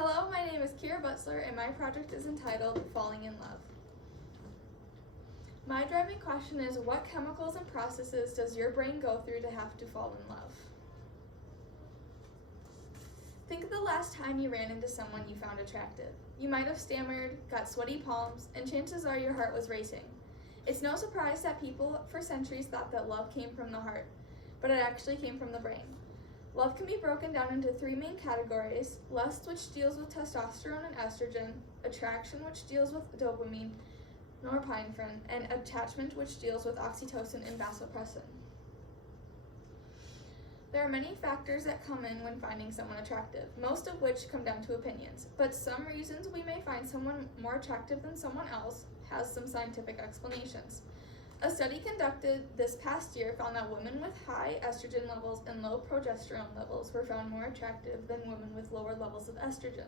Hello, my name is Kira Butzler and my project is entitled Falling in Love. My driving question is, what chemicals and processes does your brain go through to have to fall in love? Think of the last time you ran into someone you found attractive. You might have stammered, got sweaty palms, and chances are your heart was racing. It's no surprise that people for centuries thought that love came from the heart, but it actually came from the brain. Love can be broken down into three main categories: lust, which deals with testosterone and estrogen; attraction, which deals with dopamine, norepinephrine; and attachment, which deals with oxytocin and vasopressin. There are many factors that come in when finding someone attractive, most of which come down to opinions, but some reasons we may find someone more attractive than someone else has some scientific explanations. A study conducted this past year found that women with high estrogen levels and low progesterone levels were found more attractive than women with lower levels of estrogen.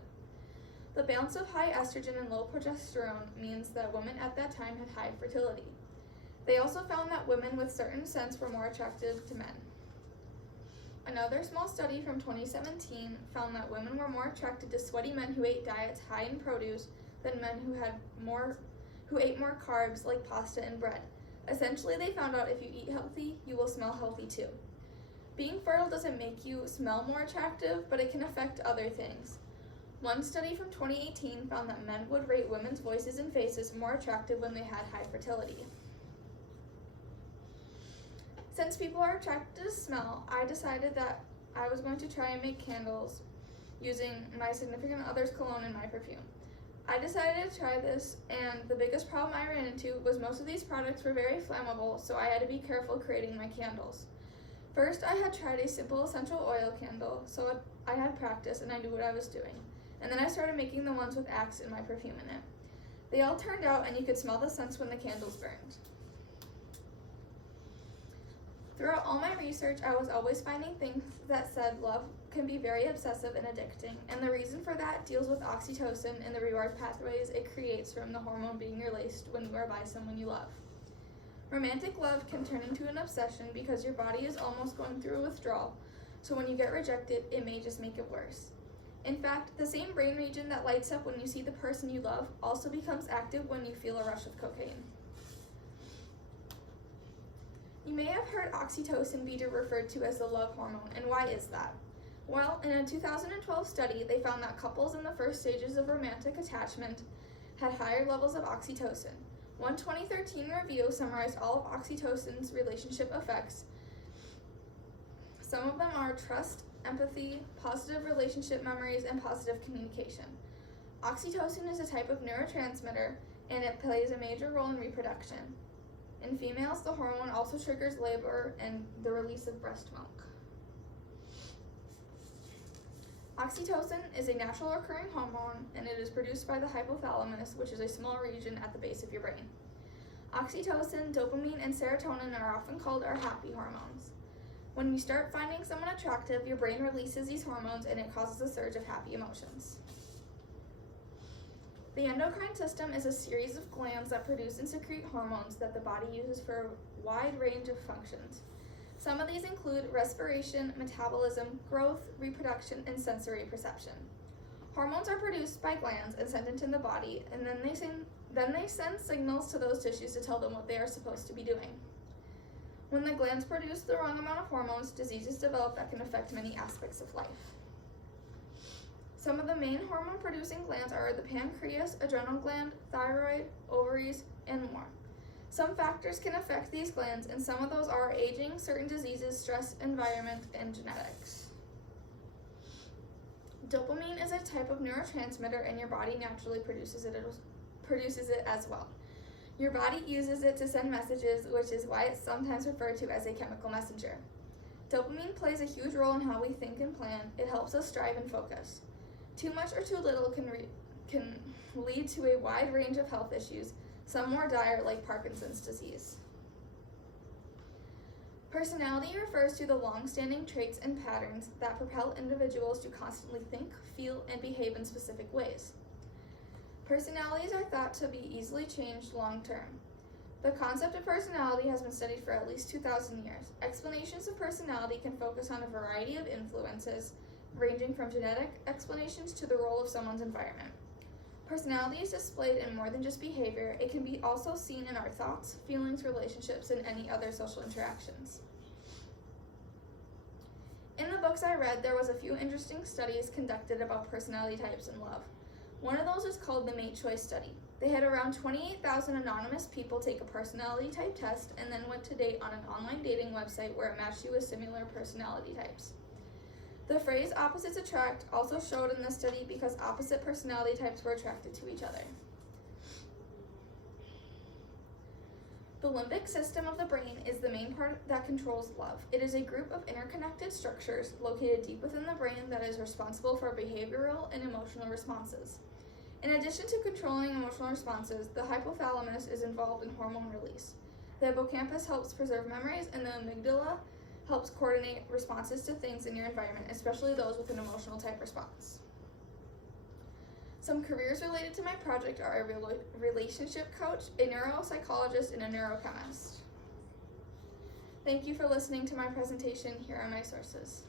The balance of high estrogen and low progesterone means that women at that time had high fertility. They also found that women with certain scents were more attractive to men. Another small study from 2017 found that women were more attracted to sweaty men who ate diets high in produce than men who ate more carbs like pasta and bread. Essentially, they found out if you eat healthy, you will smell healthy too. Being fertile doesn't make you smell more attractive, but it can affect other things. One study from 2018 found that men would rate women's voices and faces more attractive when they had high fertility. Since people are attracted to smell, I decided that I was going to try and make candles using my significant other's cologne and my perfume. I decided to try this, and the biggest problem I ran into was most of these products were very flammable, so I had to be careful creating my candles. First, I had tried a simple essential oil candle, so I had practice and I knew what I was doing. And then I started making the ones with Axe and my perfume in it. They all turned out, and you could smell the scents when the candles burned. Throughout all my research, I was always finding things that said love can be very obsessive and addicting, and the reason for that deals with oxytocin and the reward pathways it creates from the hormone being released when you are by someone you love. Romantic love can turn into an obsession because your body is almost going through a withdrawal, so when you get rejected, it may just make it worse. In fact, the same brain region that lights up when you see the person you love also becomes active when you feel a rush of cocaine. You may have heard oxytocin be referred to as the love hormone, and why is that? Well, in a 2012 study, they found that couples in the first stages of romantic attachment had higher levels of oxytocin. One 2013 review summarized all of oxytocin's relationship effects. Some of them are trust, empathy, positive relationship memories, and positive communication. Oxytocin is a type of neurotransmitter, and it plays a major role in reproduction. In females, the hormone also triggers labor and the release of breast milk. Oxytocin is a natural occurring hormone, and it is produced by the hypothalamus, which is a small region at the base of your brain. Oxytocin, dopamine, and serotonin are often called our happy hormones. When you start finding someone attractive, your brain releases these hormones and it causes a surge of happy emotions. The endocrine system is a series of glands that produce and secrete hormones that the body uses for a wide range of functions. Some of these include respiration, metabolism, growth, reproduction, and sensory perception. Hormones are produced by glands and sent into the body, and then they send signals to those tissues to tell them what they are supposed to be doing. When the glands produce the wrong amount of hormones, diseases develop that can affect many aspects of life. Some of the main hormone-producing glands are the pancreas, adrenal gland, thyroid, ovaries, and more. Some factors can affect these glands, and some of those are aging, certain diseases, stress, environment, and genetics. Dopamine is a type of neurotransmitter, and your body naturally produces it as well. Your body uses it to send messages, which is why it's sometimes referred to as a chemical messenger. Dopamine plays a huge role in how we think and plan. It helps us strive and focus. Too much or too little can lead to a wide range of health issues, some more dire like Parkinson's disease. Personality refers to the long-standing traits and patterns that propel individuals to constantly think, feel, and behave in specific ways. Personalities are thought to be easily changed long-term. The concept of personality has been studied for at least 2,000 years. Explanations of personality can focus on a variety of influences, ranging from genetic explanations to the role of someone's environment. Personality is displayed in more than just behavior. It can be also seen in our thoughts, feelings, relationships, and any other social interactions. In the books I read, there was a few interesting studies conducted about personality types and love. One of those is called the Mate Choice Study. They had around 28,000 anonymous people take a personality type test and then went to date on an online dating website where it matched you with similar personality types. The phrase opposites attract also showed in this study because opposite personality types were attracted to each other. The limbic system of the brain is the main part that controls love. It is a group of interconnected structures located deep within the brain that is responsible for behavioral and emotional responses. In addition to controlling emotional responses, the hypothalamus is involved in hormone release. The hippocampus helps preserve memories, and the amygdala helps coordinate responses to things in your environment, especially those with an emotional type response. Some careers related to my project are a relationship coach, a neuropsychologist, and a neurochemist. Thank you for listening to my presentation. Here are my sources.